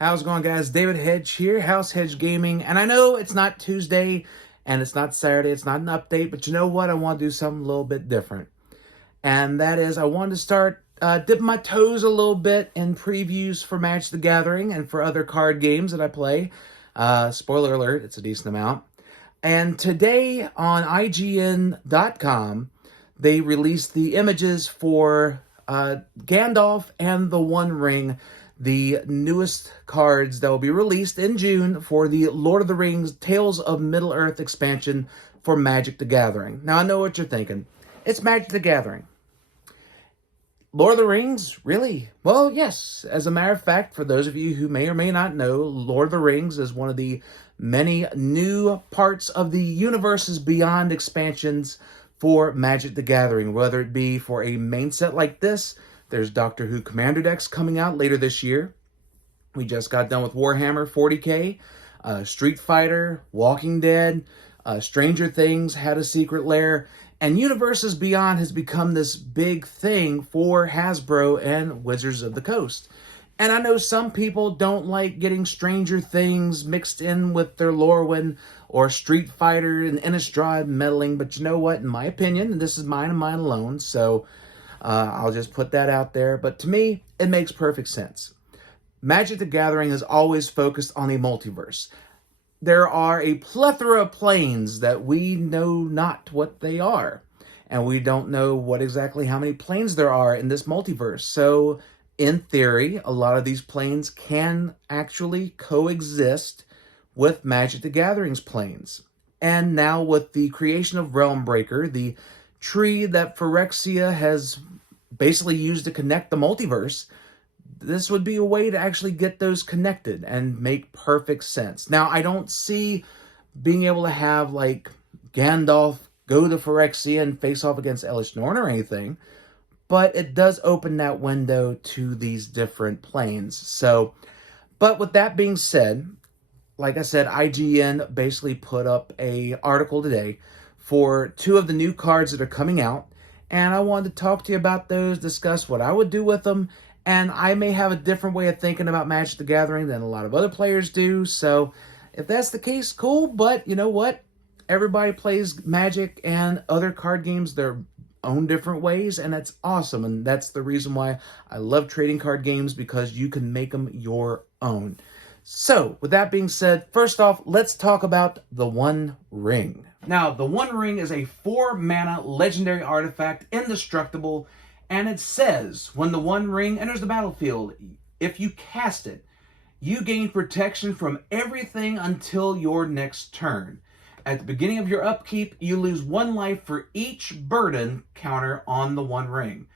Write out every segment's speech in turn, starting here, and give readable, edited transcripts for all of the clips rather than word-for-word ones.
How's it going, guys? David Hedge here, House Hedge Gaming. And I know it's not Tuesday and it's not Saturday, it's not an update, but you know what? I want to do something a little bit different. And that is, I wanted to start dipping my toes a little bit in previews for Magic the Gathering and for other card games that I play. Spoiler alert, it's a decent amount. And today on IGN.com, they released the images for Gandalf and the One Ring, the newest cards that will be released in June for the Lord of the Rings Tales of Middle Earth expansion for Magic the Gathering. Now, I know what you're thinking. It's Magic the Gathering. Lord of the Rings? Really? Well, yes. As a matter of fact, for those of you who may or may not know, Lord of the Rings is one of the many new parts of the Universes Beyond expansions for Magic the Gathering, whether it be for a main set like this. There's Doctor Who Commander decks coming out later this year. We just got done with Warhammer 40k, Street Fighter, Walking Dead, Stranger Things had a secret lair, and Universes Beyond has become this big thing for Hasbro and Wizards of the Coast. And I know some people don't like getting Stranger Things mixed in with their Lorwyn or Street Fighter and Innistrad meddling, but you know what? In my opinion, and this is mine and mine alone, so I'll just put that out there. But to me, it makes perfect sense. Magic the Gathering has always focused on a multiverse. There are a plethora of planes that we know not what they are. And we don't know what exactly how many planes there are in this multiverse. So, in theory, a lot of these planes can actually coexist with Magic the Gathering's planes. And now with the creation of Realmbreaker, the tree that Phyrexia has basically used to connect the multiverse, this would be a way to actually get those connected and make perfect sense. Now, I don't see being able to have, like, Gandalf go to Phyrexia and face off against Elish Norn or anything, but it does open that window to these different planes. So, but with that being said, like I said, IGN basically put up a article today for two of the new cards that are coming out, and I wanted to talk to you about those, discuss what I would do with them, and I may have a different way of thinking about Magic the Gathering than a lot of other players do, so if that's the case, cool, but you know what? Everybody plays Magic and other card games their own different ways, and that's awesome, and that's the reason why I love trading card games, because you can make them your own. So, with that being said, first off, let's talk about the One Ring. Now, the One Ring is a 4-mana legendary artifact, indestructible, and it says, when the One Ring enters the battlefield, if you cast it, you gain protection from everything until your next turn. At the beginning of your upkeep, you lose 1 life for each burden counter on the One Ring.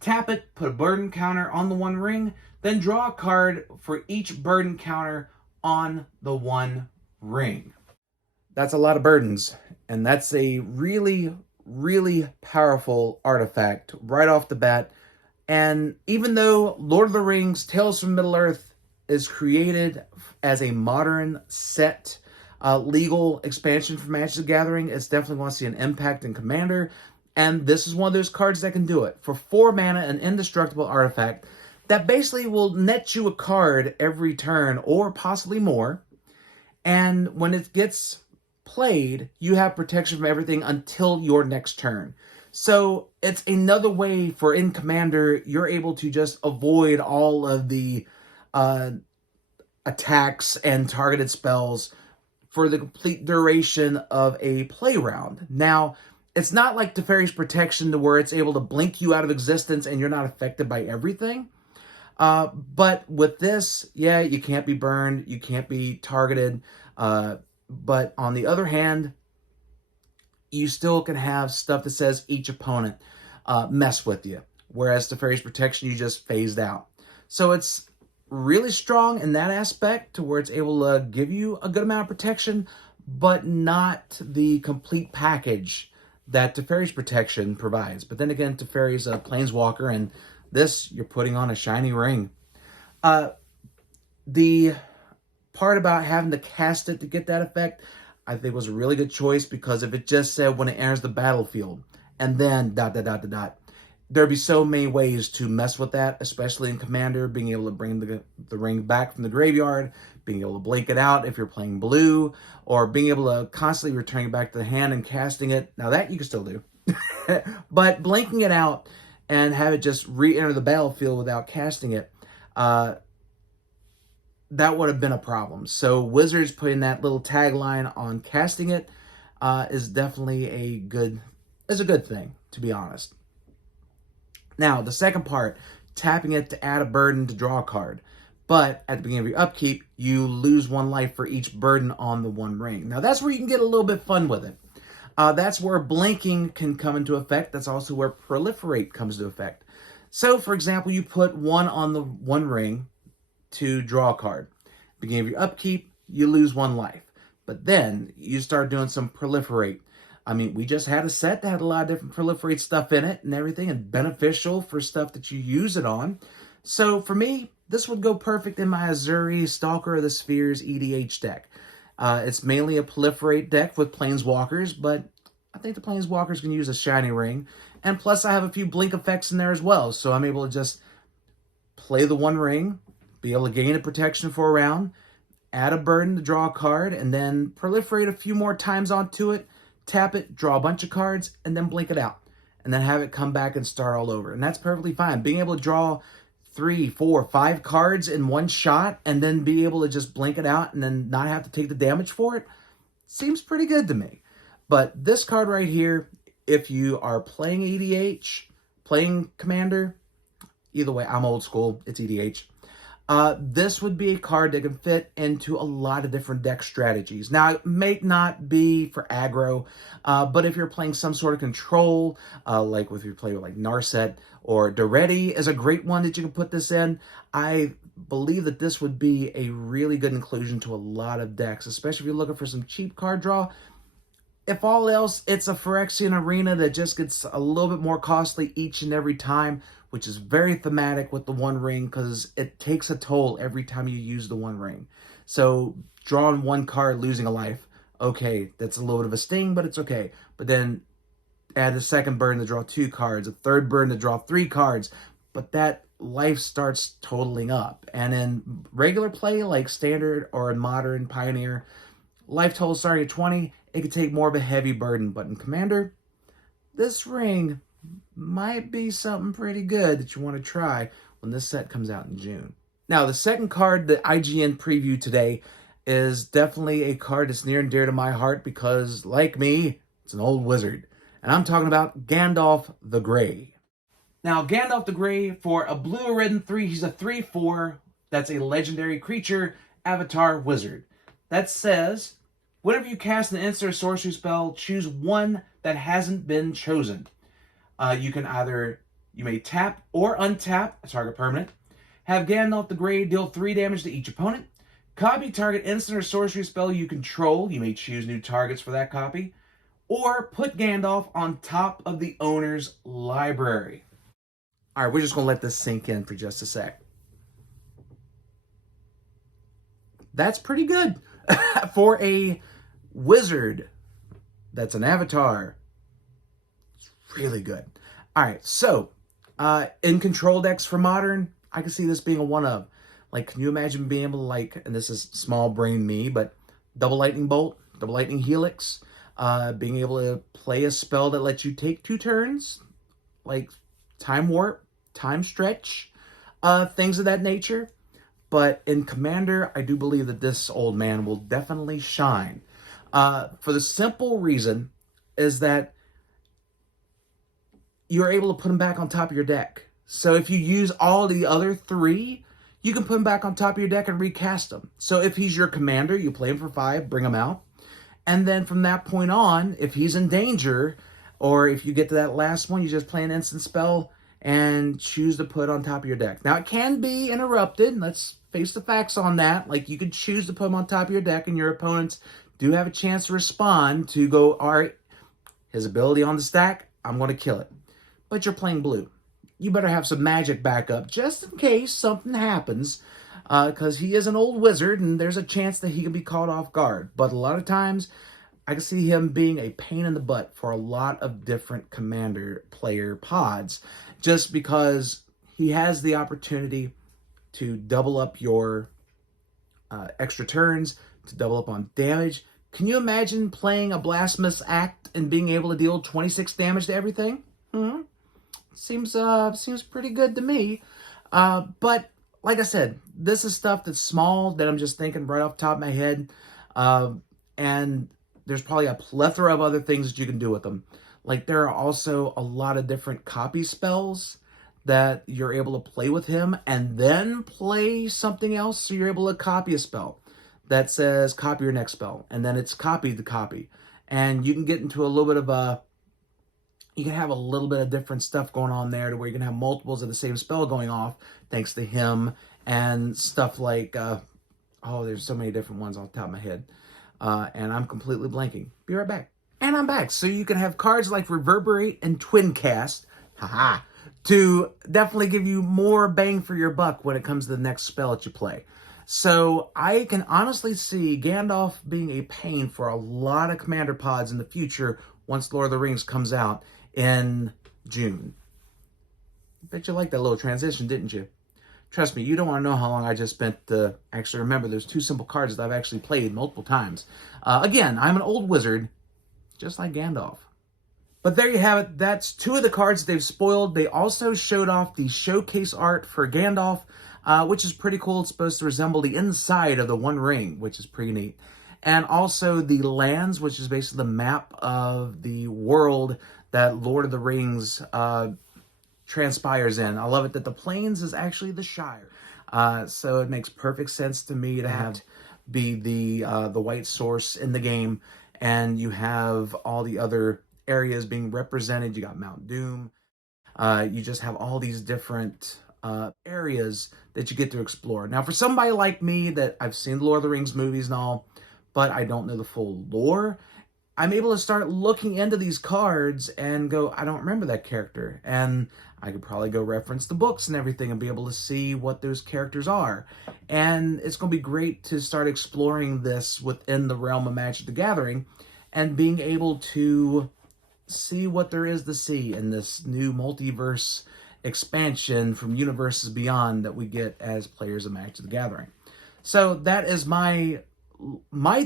Tap it, put a burden counter on the One Ring, then draw a card for each burden counter on the One Ring. That's a lot of burdens, and that's a really, really powerful artifact right off the bat. And even though Lord of the Rings Tales from Middle-earth is created as a modern set legal expansion for Magic the Gathering, it's definitely going to see an impact in Commander, and this is one of those cards that can do it. For 4 mana, an indestructible artifact that basically will net you a card every turn, or possibly more, and when it gets played, you have protection from everything until your next turn. So it's another way for in Commander, you're able to just avoid all of the attacks and targeted spells for the complete duration of a play round. Now, it's not like Teferi's Protection to where it's able to blink you out of existence and you're not affected by everything. But with this, yeah, you can't be burned, you can't be targeted, but on the other hand, you still can have stuff that says each opponent mess with you, whereas Teferi's Protection, you just phased out. So it's really strong in that aspect to where it's able to give you a good amount of protection, but not the complete package that Teferi's Protection provides. But then again, Teferi's a Planeswalker, and this, you're putting on a shiny ring. The part about having to cast it to get that effect, I think was a really good choice, because if it just said when it enters the battlefield, and then ... there'd be so many ways to mess with that, especially in Commander, being able to bring the ring back from the graveyard, being able to blink it out if you're playing blue, or being able to constantly return it back to the hand and casting it. Now that you can still do. But blinking it out and have it just re-enter the battlefield without casting it, that would have been a problem. So Wizards putting that little tagline on casting it is definitely a good thing, to be honest. Now, the second part, tapping it to add a burden to draw a card. But at the beginning of your upkeep, you lose 1 life for each burden on the 1 ring. Now, that's where you can get a little bit fun with it. That's where blinking can come into effect. That's also where proliferate comes into effect. So, for example, you put 1 on the 1 ring to draw a card. Beginning of your upkeep, you lose 1 life. But then you start doing some proliferate. I mean, we just had a set that had a lot of different proliferate stuff in it and everything, and beneficial for stuff that you use it on. So for me, this would go perfect in my Azuri Stalker of the Spheres EDH deck. It's mainly a proliferate deck with Planeswalkers, but I think the Planeswalkers can use a shiny ring. And plus I have a few blink effects in there as well, so I'm able to just play the 1 ring, be able to gain a protection for a round, add a burden to draw a card, and then proliferate a few more times onto it, tap it, draw a bunch of cards, and then blink it out. And then have it come back and start all over. And that's perfectly fine. Being able to draw 3, 4, 5 cards in 1 shot, and then be able to just blink it out and then not have to take the damage for it, seems pretty good to me. But this card right here, if you are playing EDH, playing Commander, either way, I'm old school, it's EDH. This would be a card that can fit into a lot of different deck strategies. Now, it may not be for aggro, but if you're playing some sort of control, like if you play with like Narset or Doretti is a great one that you can put this in. I believe that this would be a really good inclusion to a lot of decks, especially if you're looking for some cheap card draw. If all else, it's a Phyrexian Arena that just gets a little bit more costly each and every time, which is very thematic with the 1 ring because it takes a toll every time you use the 1 ring. So drawing 1 card, losing a life, okay, that's a little bit of a sting, but it's okay. But then add a second burden to draw 2 cards, a third burden to draw 3 cards, but that life starts totaling up. And in regular play, like Standard or in Modern, Pioneer, life total starting at 20, it could take more of a heavy burden. But in Commander, this ring might be something pretty good that you want to try when this set comes out in June. Now, the second card that IGN previewed today is definitely a card that's near and dear to my heart because, like me, it's an old wizard. And I'm talking about Gandalf the Grey. Now, Gandalf the Grey, for a blue red and 3, he's a 3/4. That's a legendary creature, avatar wizard. That says, whenever you cast an instant or sorcery spell, choose 1 that hasn't been chosen. You may tap or untap a target permanent, have Gandalf the Grey deal 3 damage to each opponent, copy target instant or sorcery spell you control, you may choose new targets for that copy, or put Gandalf on top of the owner's library. Alright, we're just going to let this sink in for just a sec. That's pretty good for a wizard that's an avatar. Really good. All right, so in control decks for Modern, I can see this being a one of. Like, can you imagine being able to, like, and this is small brain me, but double lightning bolt, double lightning helix, being able to play a spell that lets you take 2 turns, like time warp, time stretch, things of that nature. But in Commander, I do believe that this old man will definitely shine. For the simple reason is that you're able to put him back on top of your deck. So if you use all the other 3, you can put him back on top of your deck and recast him. So if he's your commander, you play him for 5, bring him out. And then from that point on, if he's in danger, or if you get to that last one, you just play an instant spell and choose to put on top of your deck. Now, it can be interrupted. Let's face the facts on that. Like, you could choose to put him on top of your deck, and your opponents do have a chance to respond to go, all right, his ability on the stack, I'm going to kill it. But you're playing blue. You better have some magic backup just in case something happens, because he is an old wizard and there's a chance that he can be caught off guard. But a lot of times, I can see him being a pain in the butt for a lot of different commander player pods, just because he has the opportunity to double up your extra turns, to double up on damage. Can you imagine playing a Blasphemous Act and being able to deal 26 damage to everything? Hmm? Seems pretty good to me. But like I said, this is stuff that's small that I'm just thinking right off the top of my head. And there's probably a plethora of other things that you can do with them. Like there are also a lot of different copy spells that you're able to play with him and then play something else. So you're able to copy a spell that says copy your next spell, and then it's copied the copy. And you can get into a little bit of you can have a little bit of different stuff going on there to where you can have multiples of the same spell going off thanks to him, and stuff like, oh, there's so many different ones off the top of my head. And I'm completely blanking. Be right back. And I'm back. So you can have cards like Reverberate and Twin Cast, haha, to definitely give you more bang for your buck when it comes to the next spell that you play. So I can honestly see Gandalf being a pain for a lot of commander pods in the future once Lord of the Rings comes out in June. Bet you liked that little transition, didn't you? Trust me, you don't want to know how long I just spent to actually remember those two simple cards that I've actually played multiple times. Again, I'm an old wizard, just like Gandalf. But there you have it. That's two of the cards they've spoiled. They also showed off the showcase art for Gandalf, which is pretty cool. It's supposed to resemble the inside of the One Ring, which is pretty neat. And also the lands, which is basically the map of the world that Lord of the Rings transpires in. I love it that the plains is actually the Shire. So it makes perfect sense to me to have be the white source in the game, and you have all the other areas being represented. You got Mount Doom. You just have all these different areas that you get to explore. Now, for somebody like me that I've seen the Lord of the Rings movies and all, but I don't know the full lore, I'm able to start looking into these cards and go, I don't remember that character. And I could probably go reference the books and everything and be able to see what those characters are. And it's going to be great to start exploring this within the realm of Magic the Gathering and being able to see what there is to see in this new multiverse expansion from universes beyond that we get as players of Magic the Gathering. So that is my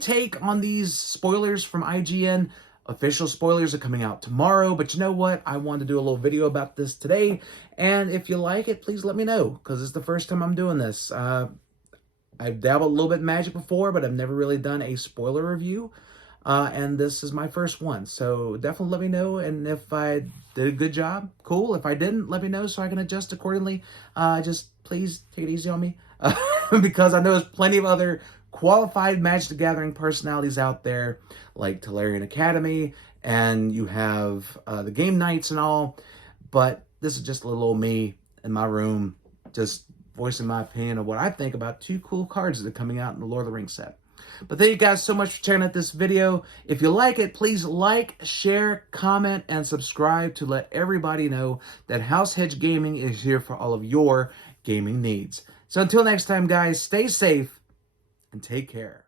take on these spoilers from IGN. Official spoilers are coming out tomorrow, but you know what? I wanted to do a little video about this today, and if you like it, please let me know, because it's the first time I'm doing this. I've dabbled a little bit in Magic before, but I've never really done a spoiler review, and this is my first one, so definitely let me know, and if I did a good job, cool. If I didn't, let me know so I can adjust accordingly. Just please take it easy on me, because I know there's plenty of other qualified Magic the Gathering personalities out there, like Tolarian Academy, and you have the Game Nights and all, but this is just a little old me in my room, just voicing my opinion of what I think about two cool cards that are coming out in the Lord of the Rings set. But thank you guys so much for checking out this video. If you like it, please like, share, comment, and subscribe to let everybody know that House Hedge Gaming is here for all of your gaming needs. So until next time, guys, stay safe and take care.